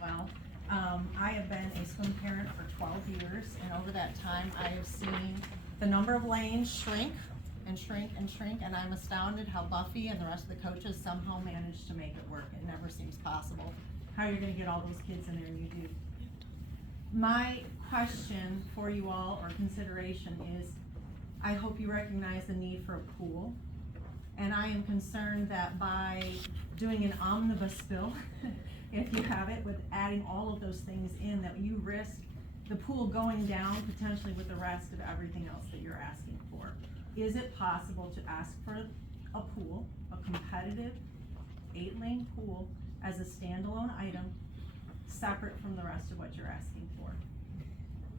well. I have been a swim parent for 12 years, and over that time, I have seen the number of lanes shrink and shrink and shrink, and I'm astounded how Buffy and the rest of the coaches somehow manage to make it work. It never seems possible. How you're gonna get all those kids in there, and you do. My question for you all, or consideration, is I hope you recognize the need for a pool. And I am concerned that by doing an omnibus bill, if you have it, with adding all of those things in, that you risk the pool going down potentially with the rest of everything else that you're asking for. Is it possible to ask for a pool, a competitive 8-lane pool, as a standalone item, separate from the rest of what you're asking for?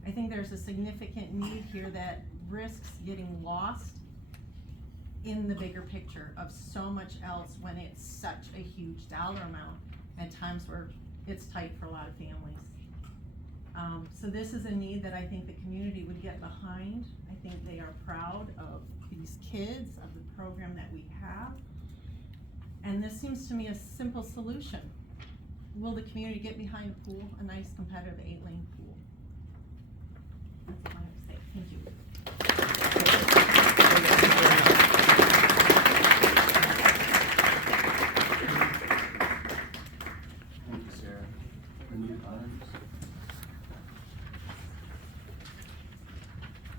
I think there's a significant need here that risks getting lost in the bigger picture of so much else when it's such a huge dollar amount at times where it's tight for a lot of families. So this is a need that I think the community would get behind. I think they are proud of these kids, of the program that we have. And this seems to me a simple solution. Will the community get behind a pool, a nice competitive 8-lane pool? That's all I have to say. Thank you. Thank you, Sarah.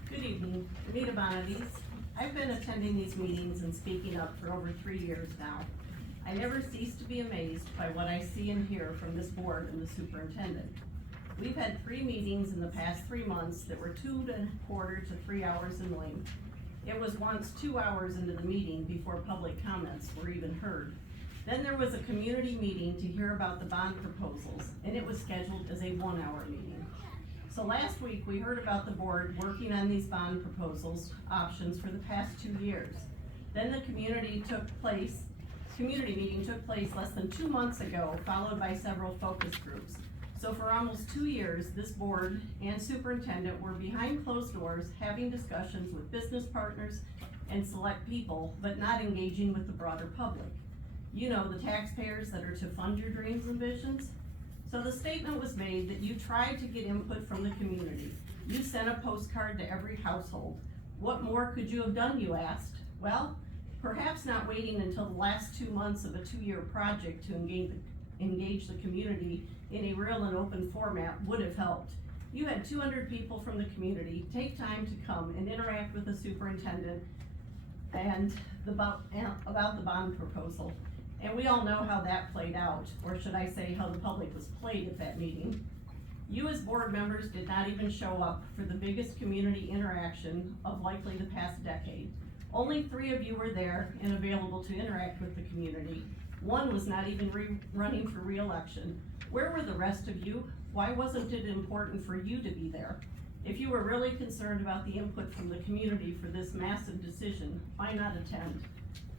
Good evening, Anita Bonadies. I've been attending these meetings and speaking up for over 3 years now. I never cease to be amazed by what I see and hear from this board and the superintendent. We've had 3 meetings in the past 3 months that were 2.25 to 3 hours in length. It was once 2 hours into the meeting before public comments were even heard. Then there was a community meeting to hear about the bond proposals, and it was scheduled as a 1-hour meeting. So last week, we heard about the board working on these bond proposals options for the past 2 years. Then the community meeting took place less than 2 months ago, followed by several focus groups. So for almost 2 years, this board and superintendent were behind closed doors, having discussions with business partners and select people, but not engaging with the broader public. You know, the taxpayers that are to fund your dreams and visions. So the statement was made that you tried to get input from the community. You sent a postcard to every household. What more could you have done, you asked? Well, perhaps not waiting until the last 2 months of a 2-year project to engage the community in a real and open format would have helped. You had 200 people from the community take time to come and interact with the superintendent and about the bond proposal. And we all know how that played out, or should I say how the public was played at that meeting. You as board members did not even show up for the biggest community interaction of likely the past decade. Only 3 of you were there and available to interact with the community. 1 was not even running for re-election. Where were the rest of you? Why wasn't it important for you to be there? If you were really concerned about the input from the community for this massive decision, why not attend?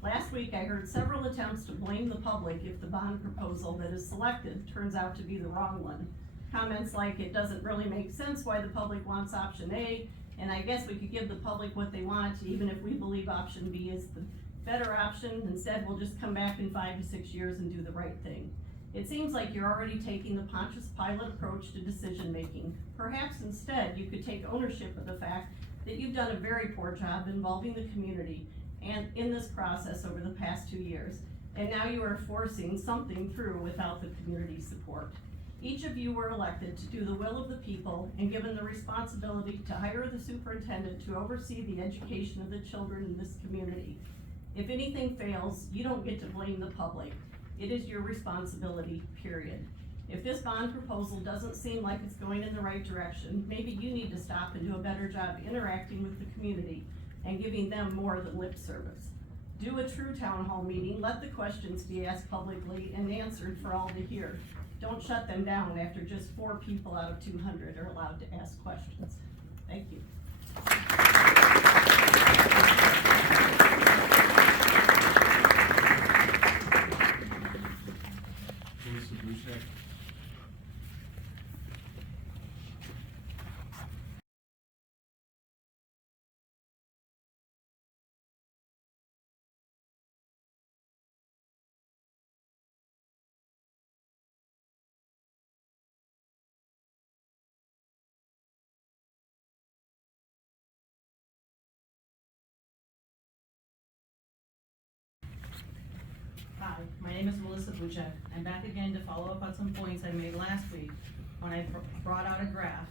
Last week, I heard several attempts to blame the public if the bond proposal that is selected turns out to be the wrong one. Comments like, it doesn't really make sense why the public wants option A, and I guess we could give the public what they want, even if we believe option B is the better option. Instead, we'll just come back in 5 to 6 years and do the right thing. It seems like you're already taking the Pontius Pilate approach to decision making. Perhaps instead, you could take ownership of the fact that you've done a very poor job involving the community and in this process over the past 2 years. And now you are forcing something through without the community's support. Each of you were elected to do the will of the people and given the responsibility to hire the superintendent to oversee the education of the children in this community. If anything fails, you don't get to blame the public. It is your responsibility, period. If this bond proposal doesn't seem like it's going in the right direction, maybe you need to stop and do a better job interacting with the community and giving them more than lip service. Do a true town hall meeting, let the questions be asked publicly and answered for all to hear. Don't shut them down after just 4 people out of 200 are allowed to ask questions. Thank you. Melissa Bouchek. name is Melissa Buchek. I'm back again to follow up on some points I made last week when I brought out a graph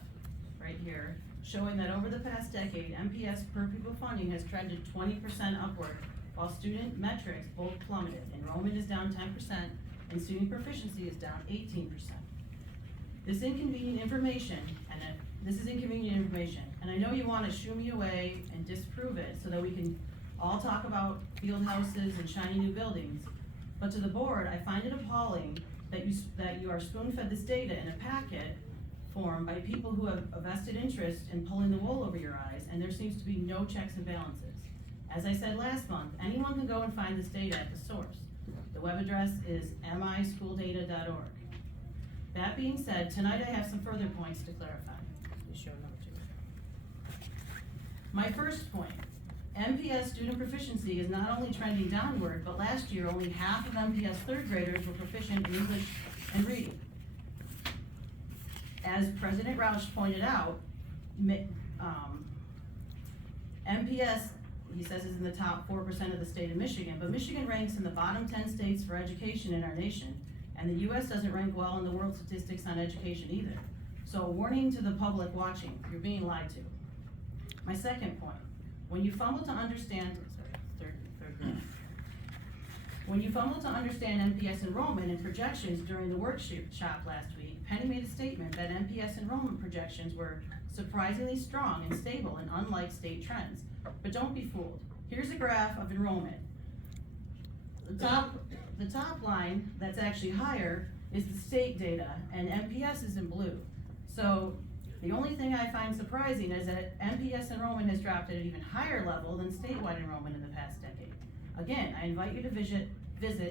right here showing that over the past decade, MPS per pupil funding has trended 20% upward, while student metrics both plummeted. Enrollment is down 10% and student proficiency is down 18%. This is inconvenient information, and I know you want to shoo me away and disprove it so that we can all talk about field houses and shiny new buildings. But to the board, I find it appalling that you are spoon-fed this data in a packet form by people who have a vested interest in pulling the wool over your eyes, and there seems to be no checks and balances. As I said last month, anyone can go and find this data at the source. The web address is mischooldata.org. That being said, tonight I have some further points to clarify. My first point, MPS student proficiency is not only trending downward, but last year only half of MPS third graders were proficient in English and reading. As President Roush pointed out, MPS, he says, is in the top 4% of the state of Michigan, but Michigan ranks in the bottom 10 states for education in our nation, and the US doesn't rank well in the world statistics on education either. So a warning to the public watching, you're being lied to. My second point, when you fumble to understand, When you fumble to understand MPS enrollment and projections during the workshop last week, Penny made a statement that MPS enrollment projections were surprisingly strong and stable and unlike state trends. But don't be fooled. Here's a graph of enrollment. The top line that's actually higher is the state data, and MPS is in blue. So the only thing I find surprising is that MPS enrollment has dropped at an even higher level than statewide enrollment in the past decade. Again, I invite you to visit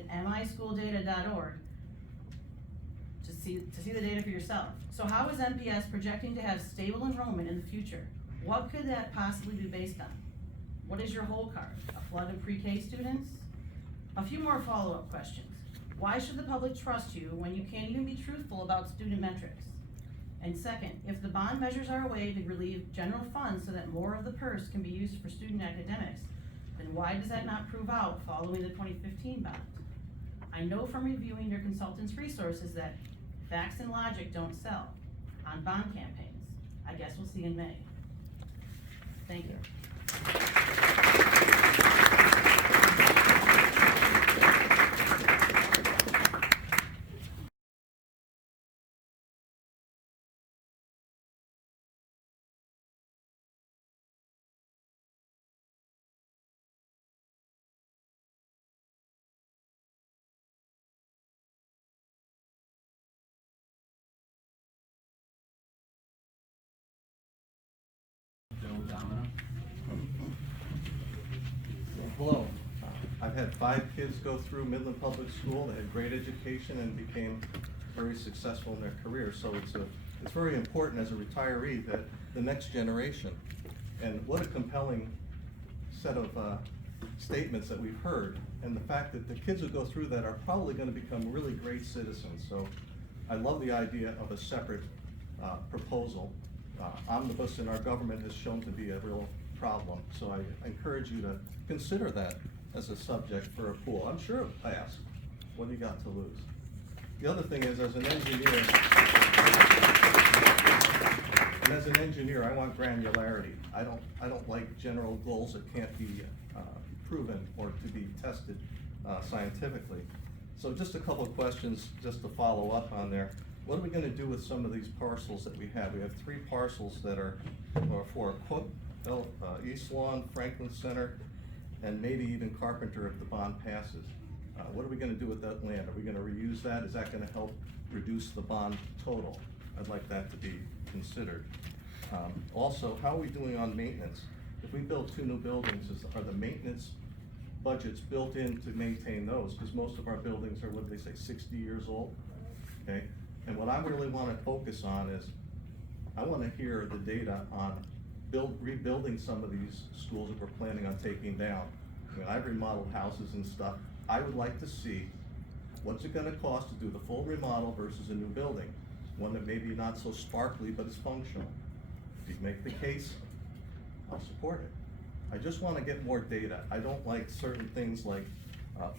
mischooldata.org to see the data for yourself. So how is MPS projecting to have stable enrollment in the future? What could that possibly be based on? What is your whole card? A flood of pre-K students? A few more follow-up questions. Why should the public trust you when you can't even be truthful about student metrics? And second, if the bond measures are a way to relieve general funds so that more of the purse can be used for student academics, then why does that not prove out following the 2015 bond? I know from reviewing your consultant's resources that facts and logic don't sell on bond campaigns. I guess we'll see in May. Thank you. Hello. I've had 5 kids go through Midland Public School. They had great education and became very successful in their career. So it's very important as a retiree that the next generation, and what a compelling set of statements that we've heard, and the fact that the kids who go through that are probably going to become really great citizens. So I love the idea of a separate proposal. Omnibus in our government has shown to be a real problem, so I encourage you to consider that as a subject for a pool. I'm sure it'll pass. What do you got to lose? The other thing is, as an engineer, I want granularity. I don't like general goals that can't be proven or to be tested scientifically. So just a couple of questions just to follow up on there. What are we going to do with some of these parcels that we have? We have 3 parcels that are for Cook, East Lawn, Franklin Center, and maybe even Carpenter if the bond passes. What are we going to do with that land? Are we going to reuse that? Is that going to help reduce the bond total? I'd like that to be considered. Also, how are we doing on maintenance? If we build 2 new buildings, are the maintenance budgets built in to maintain those? Because most of our buildings are, what do they say, 60 years old? Okay. And what I really want to focus on is, I want to hear the data on rebuilding some of these schools that we're planning on taking down. I mean, I've remodeled houses and stuff. I would like to see what's it going to cost to do the full remodel versus a new building, one that may be not so sparkly but is functional. If you make the case, I'll support it. I just want to get more data. I don't like certain things like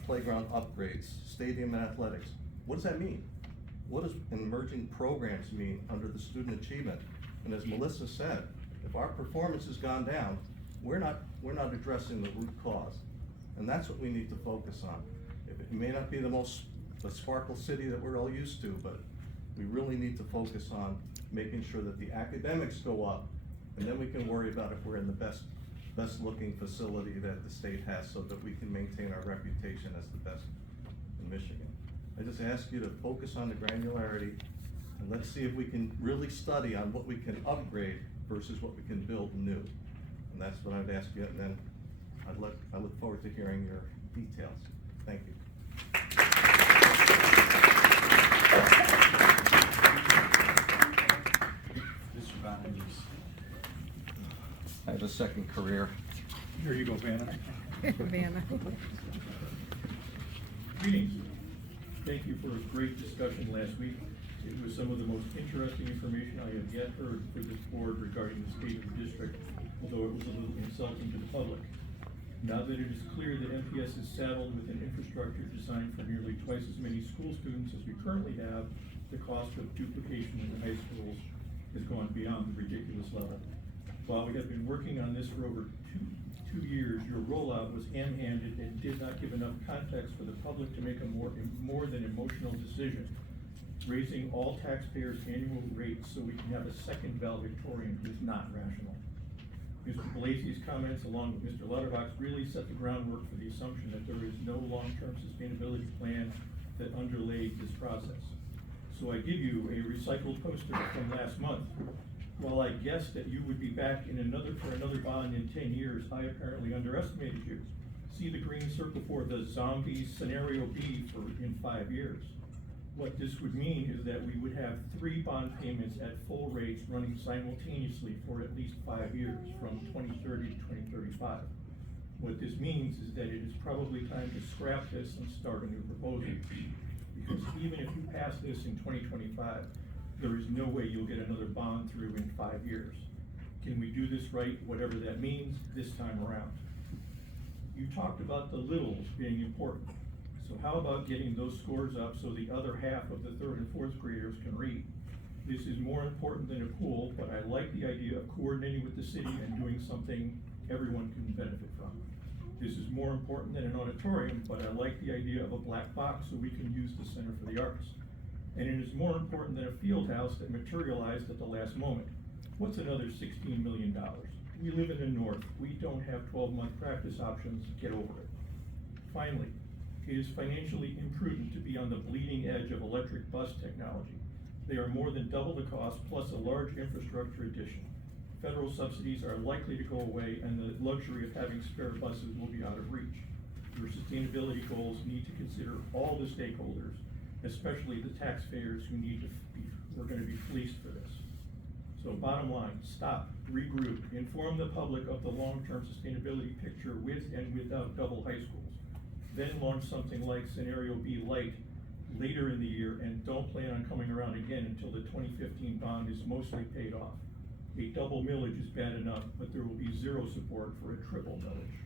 playground upgrades, stadium athletics. What does that mean? What does emerging programs mean under the student achievement? And as Melissa said, if our performance has gone down, we're not addressing the root cause. And that's what we need to focus on. It may not be the sparkle city that we're all used to, but we really need to focus on making sure that the academics go up, and then we can worry about if we're in the best looking facility that the state has, so that we can maintain our reputation as the best in Michigan. I just ask you to focus on the granularity, and let's see if we can really study on what we can upgrade versus what we can build new. And that's what I'd ask you, and then I look forward to hearing your details. Thank you. Mr. Bonaduce. I have a second career. Here you go, Vanna. Vanna. Greetings. Thank you for a great discussion last week. It was some of the most interesting information I have yet heard for this board regarding the state of the district, although it was a little insulting to the public. Now that it is clear that MPS is saddled with an infrastructure designed for nearly twice as many school students as we currently have, the cost of duplication in the high schools has gone beyond the ridiculous level. While we have been working on this for over two years, your rollout was ham-handed and did not give enough context for the public to make a more than emotional decision. Raising all taxpayers' annual rates so we can have a second valedictorian is not rational. Mr. Blasey's comments, along with Mr. Lauterbach's, really set the groundwork for the assumption that there is no long-term sustainability plan that underlaid this process. So I give you a recycled poster from last month. While I guessed that you would be back for another bond in 10 years, I apparently underestimated you. See the green circle for the zombie scenario B in 5 years. What this would mean is that we would have 3 bond payments at full rates running simultaneously for at least 5 years, from 2030 to 2035. What this means is that it is probably time to scrap this and start a new proposal. Because even if you pass this in 2025, there is no way you'll get another bond through in 5 years. Can we do this right, whatever that means, this time around? You talked about the littles being important. So how about getting those scores up so the other half of the 3rd and 4th graders can read? This is more important than a pool, but I like the idea of coordinating with the city and doing something everyone can benefit from. This is more important than an auditorium, but I like the idea of a black box so we can use the Center for the Arts. And it is more important than a field house that materialized at the last moment. What's another $16 million? We live in the north. We don't have 12-month practice options. Get over it. Finally, it is financially imprudent to be on the bleeding edge of electric bus technology. They are more than double the cost, plus a large infrastructure addition. Federal subsidies are likely to go away, and the luxury of having spare buses will be out of reach. Your sustainability goals need to consider all the stakeholders, especially the taxpayers who are going to be fleeced for this. So bottom line, stop, regroup, inform the public of the long-term sustainability picture with and without double high schools. Then launch something like Scenario B Light later in the year, and don't plan on coming around again until the 2015 bond is mostly paid off. A double millage is bad enough, but there will be zero support for a triple millage.